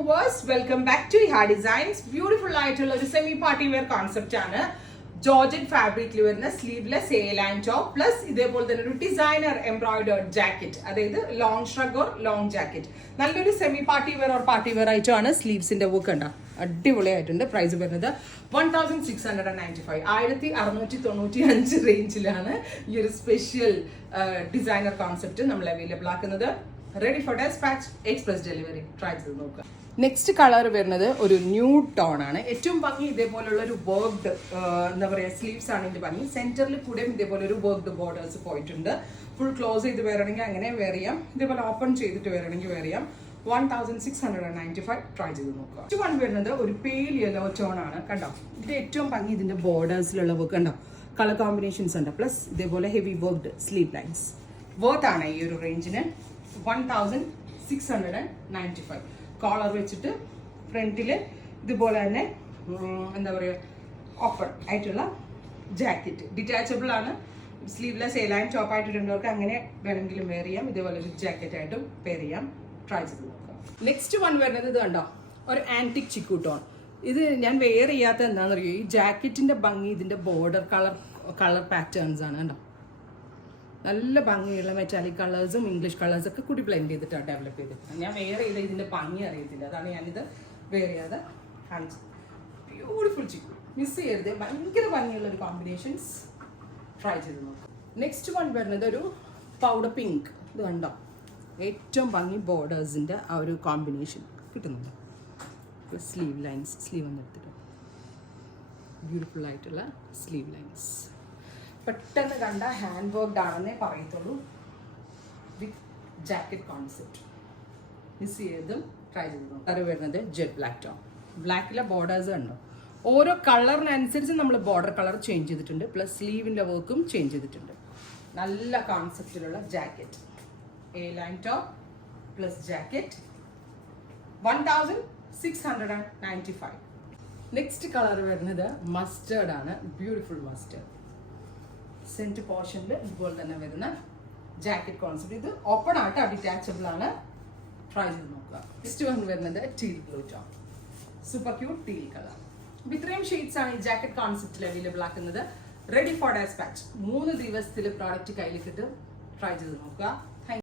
Movers welcome back to Iha designs. Beautiful ആയിട്ടുള്ള ഒരു semi party wear concept ആണ്. Georgette ഫാബ്രിക്കിൽ വരുന്ന sleeveless A line top plus ഇതേപോലെ തന്നെ ഒരു ഡിസൈനർ എംബ്രോയിഡേർഡ് ജാക്കറ്റ്, അതായത് long shrug or long jacket. നല്ലൊരു semi party wear or party wear ആയിട്ടാണ് സ്ലീവ്സിന്റെ വർക്ക് ഉണ്ടാ. അടിപൊളിയായിട്ടുണ്ട്. പ്രൈസ് വരുന്നത് 1695, 1695 റേഞ്ചിലാണ് ഈ ഒരു സ്പെഷ്യൽ ഡിസൈനർ കോൺസെപ്റ്റ് നമ്മൾ അവൈലബിൾ ആക്കുന്നത്. Ready for dispatch, express delivery. Try ചെയ്ത് നോക്കുക. നെക്സ്റ്റ് കളർ വരുന്നത് ഒരു ന്യൂഡ് ടോൺ ആണ്. ഏറ്റവും ഭംഗി ഇതേപോലുള്ള ഒരു വർക്ക്ഡ് എന്താ പറയുക സ്ലീവ്സ് ആണ് ഇതിന്റെ ഭംഗി. സെന്ററിൽ കൂടെയും ഇതേപോലെ ഒരു വർക്ക്ഡ് ബോർഡേഴ്സ് പോയിട്ടുണ്ട്. ഫുൾ ക്ലോസ് ചെയ്ത് വരണമെങ്കിൽ അങ്ങനെ വെയർ ചെയ്യാം, ഇതേപോലെ ഓപ്പൺ ചെയ്തിട്ട് വരണമെങ്കിൽ വെയർ ചെയ്യാം. 1695. ട്രൈ ചെയ്ത് നോക്കുക. നെക്സ്റ്റ് വൺ വരുന്നത് ഒരു പേൽ യെല്ലോ ടോൺ ആണ്. കണ്ടോ, ഇതിന്റെ ഏറ്റവും ഭംഗി ഇതിന്റെ ബോർഡേഴ്സിലുള്ള വർക്ക് കണ്ടോ, കളർ കോമ്പിനേഷൻസ് ഉണ്ട്. പ്ലസ് ഇതേപോലെ heavy worked sleeve lines. Worth ആണ് ഈ ഒരു റേഞ്ചിന് 1695. കോളർ വെച്ചിട്ട് ഫ്രണ്ടിൽ ഇതുപോലെ തന്നെ എന്താ പറയുക ഓപ്പൺ ആയിട്ടുള്ള ജാക്കറ്റ്. ഡിറ്റാച്ചബിൾ ആണ്. സ്ലീവ്ലെസ് എ ലൈൻ ടോപ്പ് ആയിട്ടിട്ടുള്ളവർക്ക് അങ്ങനെ വേണമെങ്കിലും വെയർ ചെയ്യാം. ഇതേപോലെ ഒരു ജാക്കറ്റ് ആയിട്ടും വെയർ ചെയ്യാം. ട്രൈ ചെയ്ത് നോക്കാം. നെക്സ്റ്റ് വൺ വരുന്നത് ഇത് കണ്ടോ, ഒരു ആന്റിക് ചിക്കു ടോൺ. ഇത് ഞാൻ വെയർ ചെയ്യാത്ത എന്താണെന്ന് അറിയോ, ഈ ജാക്കറ്റിന്റെ ഭംഗി ഇതിന്റെ ബോർഡർ കളർ പാറ്റേൺസ് ആണ്. കണ്ടോ, നല്ല ഭംഗിയുള്ള മെറ്റാലിക് കളേഴ്സും ഇംഗ്ലീഷ് കളേഴ്സൊക്കെ കൂടി ബ്ലെൻഡ് ചെയ്തിട്ടാണ് ഡെവലപ്പ് ചെയ്തിട്ട്. ഞാൻ വെയർ ചെയ്ത ഇതിന്റെ ഭംഗി അറിയത്തില്ല, അതാണ് ഞാനിത് വെയർ ചെയ്യാതെ കാണിച്ചത്. ബ്യൂട്ടിഫുൾ ചിക്കു, മിസ് ചെയ്യരുത്. ഭയങ്കര ഭംഗിയുള്ള ഒരു കോമ്പിനേഷൻസ്. ട്രൈ ചെയ്ത് നോക്കാം. നെക്സ്റ്റ് വൺ വരുന്നത് ഒരു പൗഡർ പിങ്ക്. ഇത് കണ്ടോ, ഏറ്റവും ഭംഗി ബോർഡേഴ്സിൻ്റെ ആ ഒരു കോമ്പിനേഷൻ കിട്ടുന്നുണ്ട്. സ്ലീവ് ലൈൻസ്, സ്ലീവ് എന്നെടുത്തിട്ട് ബ്യൂട്ടിഫുൾ ആയിട്ടുള്ള സ്ലീവ് ലൈൻസ്. പെട്ടെന്ന് കണ്ട ഹാൻഡ് വർക്ക്ഡ് ആണെന്നേ പറയത്തുള്ളൂ. With jacket concept. മിസ് ചെയ്തും ട്രൈ ചെയ്ത് നോക്കാം. അത് വരുന്നത് ജെറ്റ് ബ്ലാക്ക് ടോൺ. ബ്ലാക്കിലെ ബോർഡേഴ്സ് കണ്ടോ, ഓരോ കളറിനനുസരിച്ച് നമ്മൾ ബോർഡർ കളർ ചേഞ്ച് ചെയ്തിട്ടുണ്ട്. പ്ലസ് സ്ലീവിൻ്റെ വർക്കും ചേഞ്ച് ചെയ്തിട്ടുണ്ട്. നല്ല കോൺസെപ്റ്റിലുള്ള jacket, A line top plus jacket. 1695. Next colour വരുന്നത് മസ്റ്റേർഡ് ആണ്. Beautiful mustard. സെൻറ്റർ പോർഷനിൽ ഇതുപോലെ തന്നെ വരുന്ന ജാക്കറ്റ് കോൺസെപ്റ്റ്. ഇത് ഓപ്പൺ ആയിട്ട് ഡിറ്റാച്ചബിൾ ആണ്. ട്രൈ ചെയ്ത് നോക്കുക. നെക്സ്റ്റ് വൺ വരുന്നത് teal blue tone. Super cute teal colour. അപ്പോൾ ഇത്രയും ഷെയ്ഡ്സ് ആണ് ഈ ജാക്കറ്റ് കോൺസെപ്റ്റിൽ അവൈലബിൾ ആക്കുന്നത്. Ready for dispatch. 3 ദിവസത്തിൽ പ്രോഡക്റ്റ് കയ്യിൽ കിട്ടും. ട്രൈ ചെയ്ത് നോക്കുക.